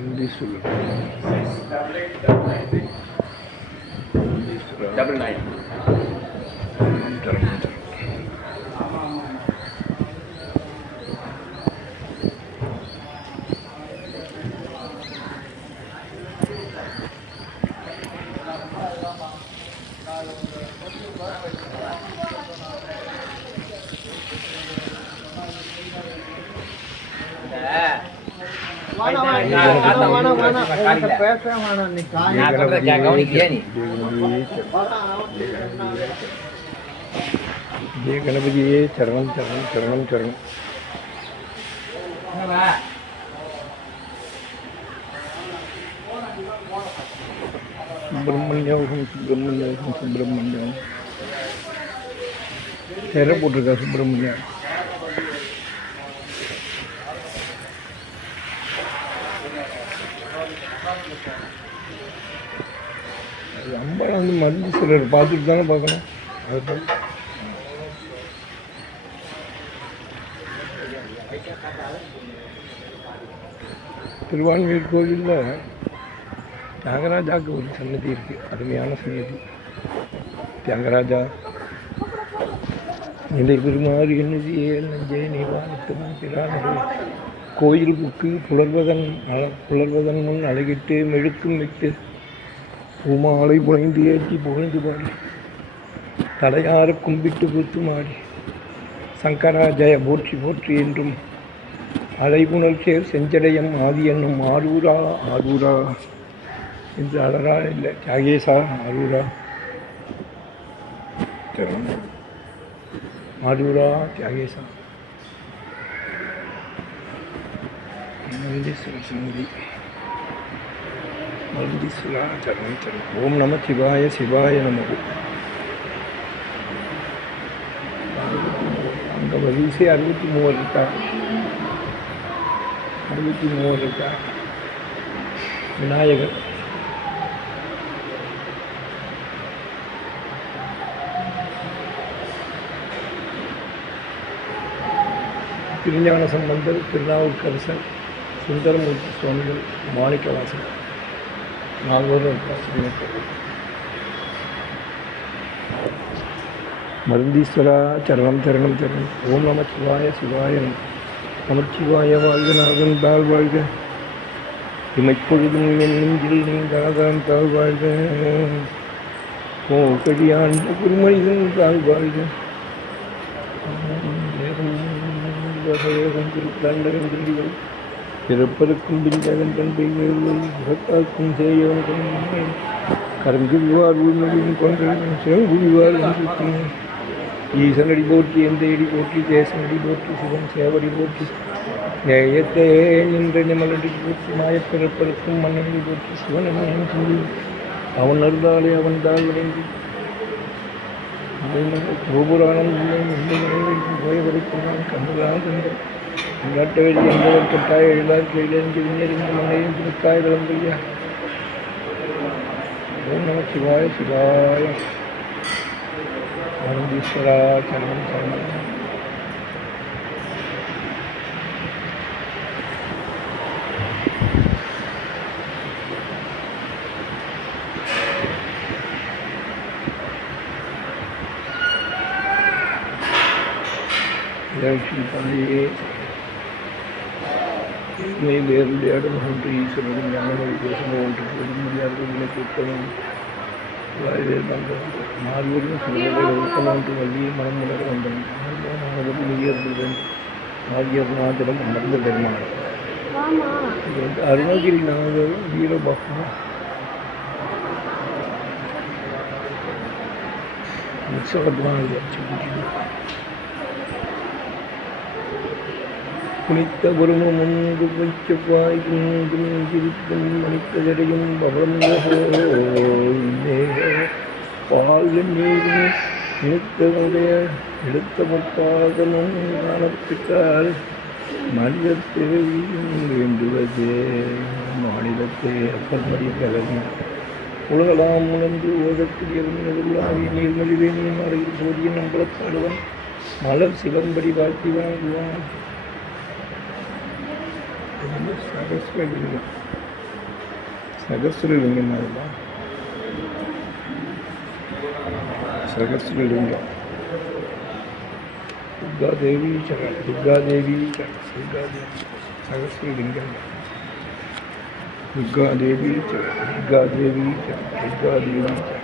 this will double eight, double nine, double nine. Double nine. Double nine. ஜெய கணபதியே சரணம் சரணம் சரணம் சரணம். சுப்பிரமணியம் சுப்பிரமணியம் சுப்பிரமணியம் தெர போட்டிருக்கா சுப்பிரமணியம் அம்பாள் வந்து மருந்து சிலர் பார்த்துட்டு தானே பார்க்கணும். அது திருவான்மீர் கோவிலில் தியாகராஜாவுக்கு ஒரு சன்னதி இருக்குது அருமையான சன்னதி. தியாகராஜா நிலை பெருமாறு என்னது ஏழு நெஞ்சே நீ வாழ்த்து கோயில் புக்கு புலர்வதன் அழ- புலர்வதன் முன் அழகிட்டு மெழுக்கும் விட்டு பூமாலை புனைந்து ஏற்றி புகழ்ந்து பாடி. தலையார கும்பிட்டு கூத்து மாடி சங்கரா ஜெய போற்றி போற்றி என்றும் அலைபுணர் சேர் செஞ்சடையம் ஆதி என்னும் ஆரூரா ஆரூரா என்று அலரா இல்லை. தியாகேசா ஆரூரா. ஆரூரா தியாகேசா மருந்தீஸ்வரர் சன்னதி மருந்தீஸ்வரா சரணம் சரணம் ஓம் நம சிவாய சிவாய நமகு அங்கே வரிசை அறுபத்தி மூவர் இருக்கா அறுபத்தி மூவர் இருக்கா விநாயகர் திருஞான சம்பந்தர் திருநாவுக்கரசர் சுந்தரமூர்த்தி சுவாமிகள் மாணிக்கவாசன் நால்வரும் மருந்தீஸ்வரா சரணம் சரணம் சரணம் ஓம் நம சிவாய சிவாய நமச்சிவாய வாழ்க நாதன் தாழ் வாழ்க இமைப்பொழுதும் என் நெஞ்சில் நீங்காதான் தாழ் வாழ்க ஓ கடியான் குருமனிதன் தாழ் வாழ்க வேகம் வேகம் திருத்தாண்டகம் திருவிழா பிறப்பதற்கும் பிஞ்சகன் பண்பை வேறுவல் சேயவன் கொண்டே கரங்குவார் உள்மொழியும் கொண்டவன் சிவங்குழிவார் ஈசனடி போற்றி எந்த அடி போற்றி தேசனடி போற்றி சிவன் சேவடி போற்றி நேயத்தே நின்ற நிமலடி போற்றி மாயப்பிறப்பருக்கும் மன்னடி போற்றி சிவன் சொல்லி அவன் அருளாலே அவன் தாழ் வழங்கி கோபுராணம் போயவருக்குமான் கண்டுதான் கண்டு രണ്ടാമത്തെ വരി അമ്പതൽക്കെട്ടായ എഴുപത്തി ഏഴായിരത്തി ഇരുന്നൂറ്റി മുപ്പത്തായ വിളമ്പില്ല ഓം നമ ശിവായ ശിവായ ആനന്ദീശ്വര ചരണം ചരണം जय श्री മെയ് വേറില്ലാട് മഹത്വം ഈശ്വരനും ഞങ്ങളുടെ വിദേശമോ ഉത്തമം വളരെ മാർഗത്തിന് സുഖങ്ങളുടെ ഉത്തമമായിട്ട് വലിയ മണം നിലകളുണ്ട് ഉയർന്നതും ഭാഗ്യമാതരം അമർന്ന് പെരുമാണ് അരുണഗിരിനാഥ് വീരഭക്ത നിസ്സഹമാണ് வைச்சவாய் குன்றும் திருப்பும் மணித்த ஜடையும் பவளம் பால் நீரும் நிறுத்தவுடைய எடுத்த முப்பாதமும் காணப்பிட்டால் மனிதத்தை வேண்டுவதே. மாநிலத்தை அப்பற்படி கலவி. உலகலாம் உணர்ந்து ஓதக்கூடிய உணர்வுள்ளாகிய நீர்மொழிவேணியின் அறையில் போதிய நம்பளத்தாடுவன் மலர் சிவன்படி வாழ்த்தி வாங்குவான். సహస్రలింగం సహస్రలింగం అలా సహస్రలింగం దుర్గాదేవి చరణ దుర్గాదేవి చరణ దుర్గాదేవి సహస్రలింగం దుర్గాదేవి చరణ దుర్గాదేవి చరణ దుర్గాదేవి చరణ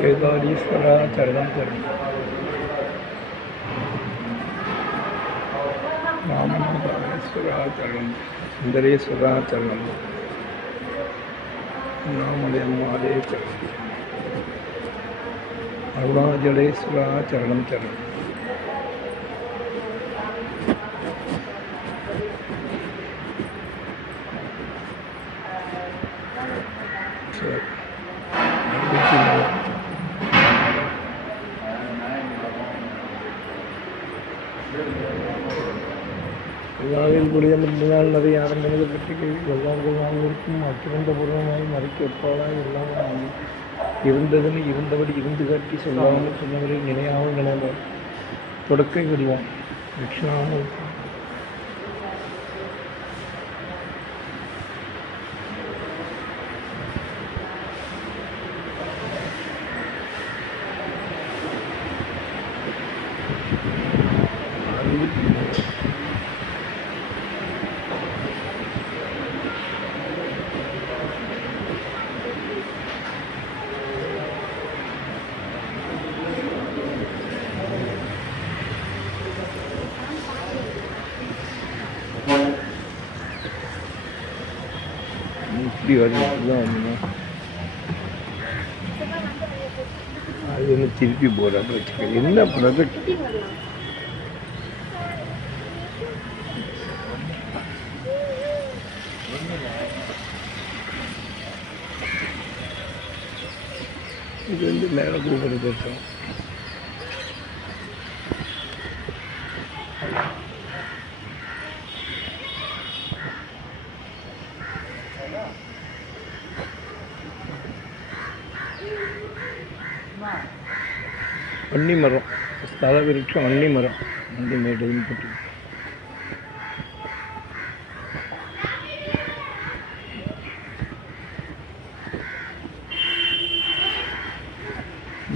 கேதாரீஸ்வரா சரணம் சரணம் ராமநாதேஸ்வரா சரணம் சுந்தரேஸ்வரா சரணம் நாமலே சரணம் அருணாச்சலேஸ்வரா சரணம் சரணம் சரி எல்லாவிற்குரிய முன்னாள் நிறைய அரங்கனது பற்றி எல்லாம் குணாவிற்கும் அச்சிறந்த பூர்வமாய் மறைக்க ஒப்பாளாய் எல்லாம் ஆகி இருந்ததுன்னு இருந்தபடி இருந்து காட்டி சொல்லாமல் சொன்னவரை நினையாமல் நினைவார் தொடக்கை விடுவான் தட்சிணாமல் இப்படி வருது தான் வந்து அது வந்து திருப்பி போகிறான்னு வச்சுக்க என்ன ப்ராடக்ட் இது வந்து மேலே கூப்பிடுறது தரிசனம் வன்னி மரம். ஸ்தல விருட்சம் வன்னி மரம். வண்டி மேடுன்னு போட்டு.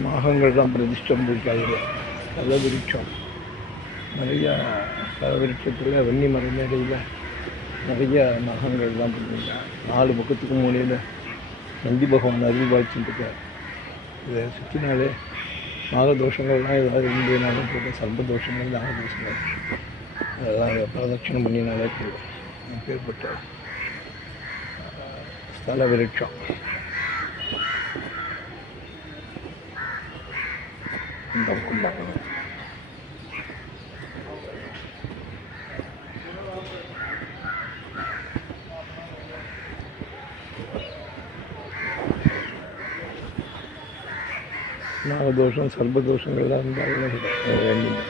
நாகங்கள் தான் பிரதிஷ்டம் இருக்காது ஸ்தல விருட்சம் நிறையா ஸ்தல விருட்சத்தில் வன்னி மர மேடையில் நிறைய நகங்கள் தான் பண்ணியிருக்காங்க நாலு பக்கத்துக்கு மூலையில் நந்தி பகவான் அருள் பாய்ச்சிட்டுருக்கார் இதை சுற்றினாலே நாகதோஷங்கள்லாம் ஏதாவது இந்தியனாலும் போட்டு சர்ப்பதோஷங்கள் நாகதோஷங்கள் அதெல்லாம் இதை பிரதட்சணம் பண்ணினாலே போதும். பேர்பட்ட ஸ்தல விருட்சம். இந்த பக்கம் பார்க்கணும். நாகதோஷம் சர்பதோஷங்கள்லாம் இருந்தாலும் வேண்டும்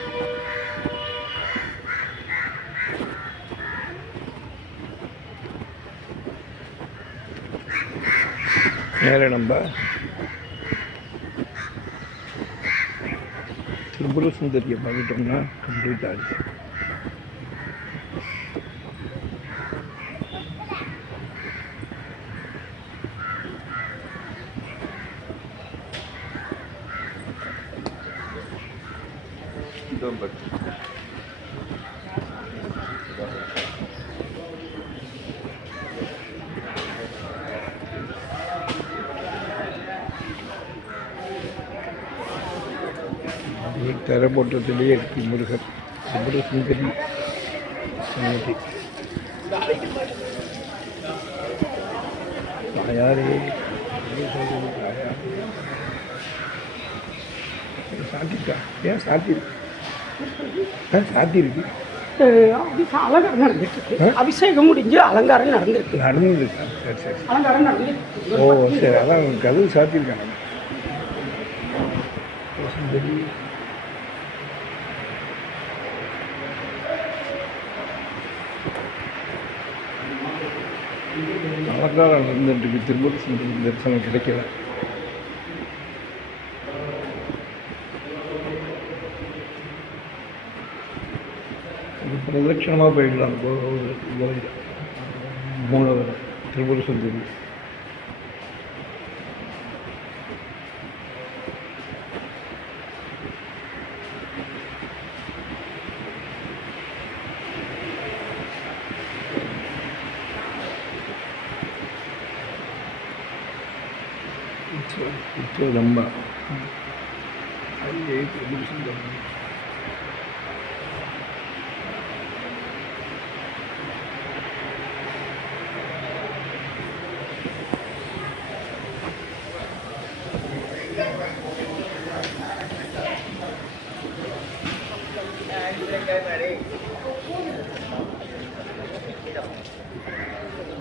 மேலே நம்ம திரிபுர சுந்தரியை பார்த்துட்டோம்னா கம்ப்ளீட் ஆகிடுச்சு அப்படியே திரை போட்டத்திலேயே இருக்கு முருகர். திரிபுர சுந்தரி சன்னதி தாயாரே தாயாரே. சாத்திட்டா ஏன் சாத்திருக்கு சாத்திருக்கு அபிஷேகம் அலங்காரம் நடந்துட்டு இருக்கு அபிஷேகம் முடிஞ்சு அலங்காரம் நடந்திருக்கு நடந்துருக்கா சரி சரி. அலங்காரம் நடந்துட்டு ஓ சரி அதான் கதவு சாத்தியிருக்காங்க கணக்காக இருந்துட்டு திருப்பூர் சுந்தரி தரிசனம் கிடைக்கல பிரதட்சணமாக போயிடலாம் மூலவர் திருப்பூர் சுந்தரி ரொம்ப அது திருப்பூர் சுந்தரி Thank you.